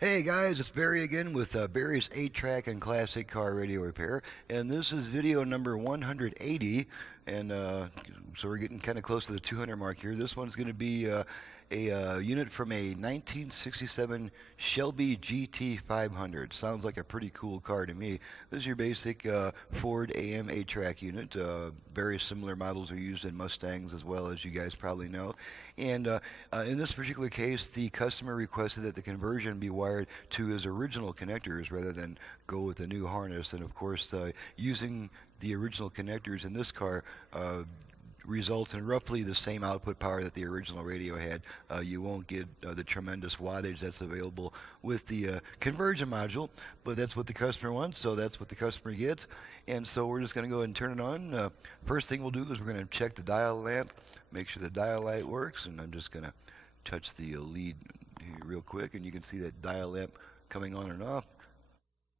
Hey guys, it's Barry again with Barry's 8-track and classic car radio repair, and this is video number 180, and so we're getting kind of close to the 200 mark here. This one's going to be a unit from a 1967 Shelby GT 500. Sounds like a pretty cool car to me. This is your basic Ford AM 8-track unit. Very similar models are used in Mustangs as well, as you guys probably know. And in this particular case, the customer requested that the conversion be wired to his original connectors rather than go with a new harness. And of course, using the original connectors in this car results in roughly the same output power that the original radio had. You won't get the tremendous wattage that's available with the conversion module, but that's what the customer wants, so that's what the customer gets. And so we're just going to go ahead and turn it on. First thing we'll do is we're going to check the dial lamp, make sure the dial light works, and I'm just going to touch the lead here real quick, and you can see that dial lamp coming on and off.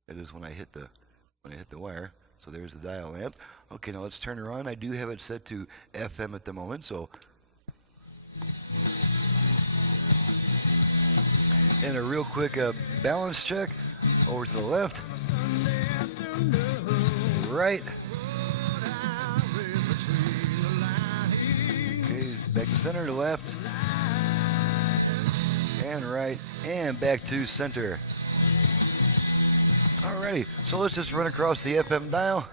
That is when I hit the wire. So there's the dial lamp. Okay, now let's turn her on. I do have it set to FM at the moment, so. And a real quick balance check. Over to the left. Right. Okay, back to center, to left. And right. And back to center. Alrighty, so let's just run across the FM dial.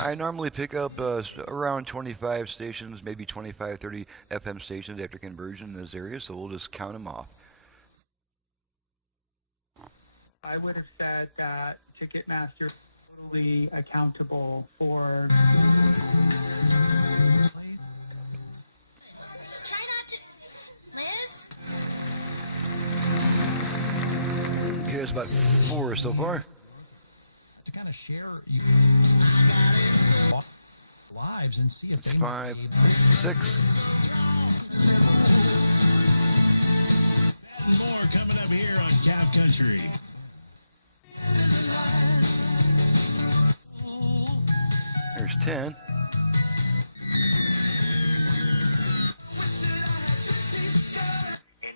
I normally pick up around 25 stations, maybe 25, 30 FM stations after conversion in this area, so we'll just count them off. I would have said that Ticketmaster is totally accountable for... Try not to... Liz? Okay, it's about 4 so far. To kind of share lives and see if It's they 5, 6. More coming up here on Calf Country. There's 10. And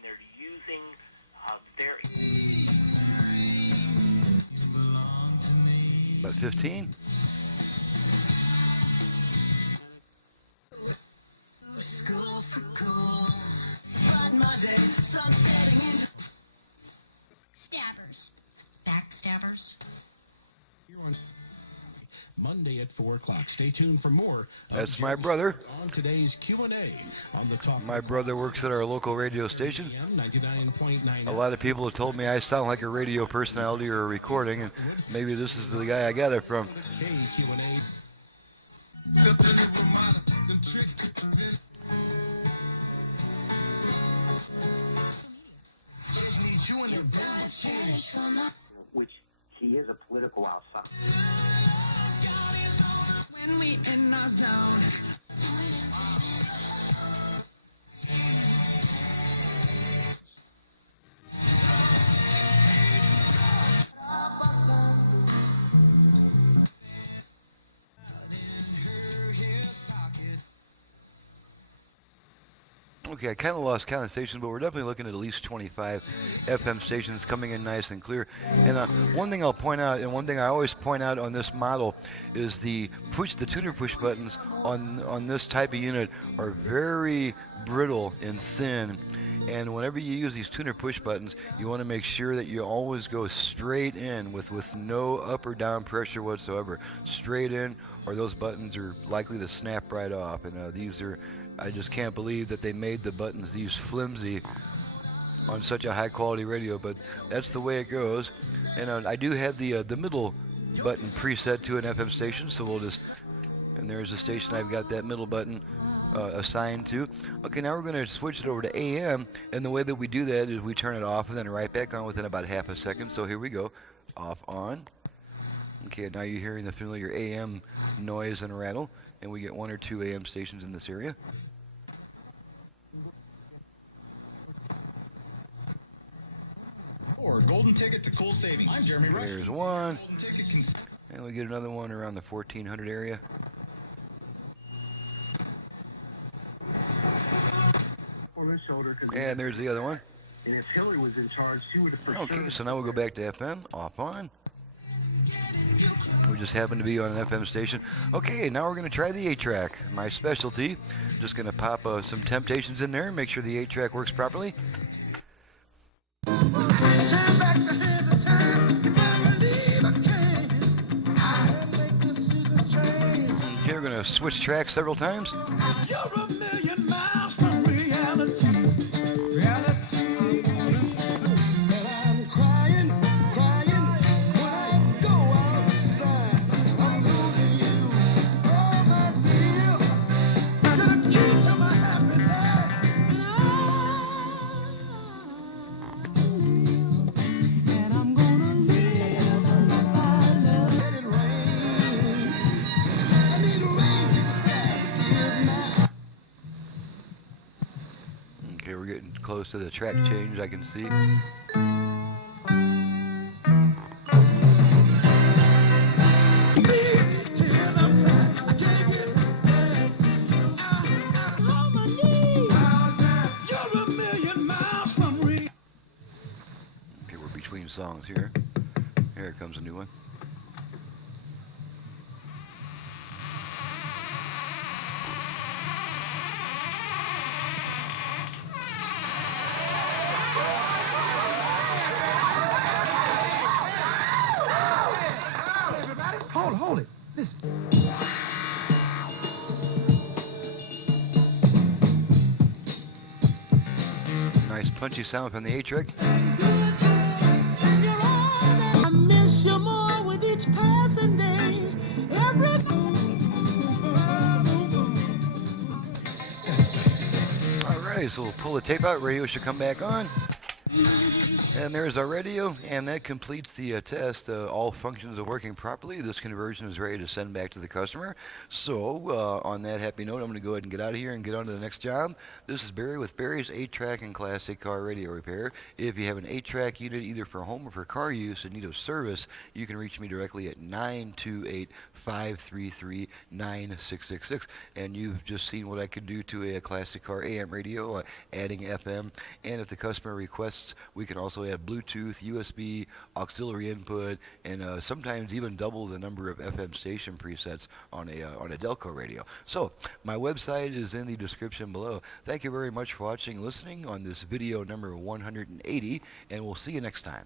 they're using very... About 15. Stabbers. Backstabbers. Here on Monday at 4 o'clock. Stay tuned for more. That's my brother. On today's Q&A on the top. My brother works at our local radio station. 99.9. A lot of people have told me I sound like a radio personality or a recording, and maybe this is the guy I got it from. Q&A. Which he is a political outsider. When we in our zone. Okay, I kind of lost count of stations, but we're definitely looking at least 25 FM stations coming in nice and clear. And one thing I'll point out, and one thing I always point out on this model, is the tuner push buttons on this type of unit are very brittle and thin. And whenever you use these tuner push buttons, you want to make sure that you always go straight in with no up or down pressure whatsoever. Straight in, or those buttons are likely to snap right off. And these are, I just can't believe that they made the buttons these flimsy on such a high quality radio, but that's the way it goes. And I do have the middle button preset to an FM station, so we'll just, and there's a station I've got that middle button assigned to. Okay, now we're going to switch it over to AM, and the way that we do that is we turn it off and then right back on within about half a second. So here we go, off, on. Okay, now you're hearing the familiar AM noise and rattle, and we get 1 or 2 AM stations in this area. Or golden ticket to cool savings. I'm Jeremy Rush. There's one, and we get another one around the 1400 area. And there's the other one. And if Hillary was in charge, she would have. Okay, so now we'll go back to FM, off on. We just happen to be on an FM station. Okay, now we're going to try the 8-track, my specialty. Just going to pop some Temptations in there, make sure the 8-track works properly. Okay, we're going to switch tracks several times. You're a million miles from reality. I'm crying, crying when I go outside. I'm losing you, oh my dear. To the key to my happiness. And I'm gonna live by love. Let it rain. I need rain to distract the tears now. Okay, we're getting close to the track change, I can see. Okay, we're between songs here. Here comes a new one. Hold it. Listen. Nice punchy sound from the 8-track. I miss you more with each passing day. Alright, so we'll pull the tape out. Radio should come back on. And there's our radio, and that completes the test. All functions are working properly. This conversion is ready to send back to the customer. So, on that happy note, I'm going to go ahead and get out of here and get on to the next job. This is Barry with Barry's 8-track and classic car radio repair. If you have an 8-track unit either for home or for car use in need of service, you can reach me directly at 928-533-9666. And you've just seen what I can do to a classic car AM radio, adding FM. And if the customer requests, we can also add Bluetooth, USB, auxiliary input, and sometimes even double the number of FM station presets on a Delco radio. So my website is in the description below. Thank you very much for watching and listening on this video number 180, and we'll see you next time.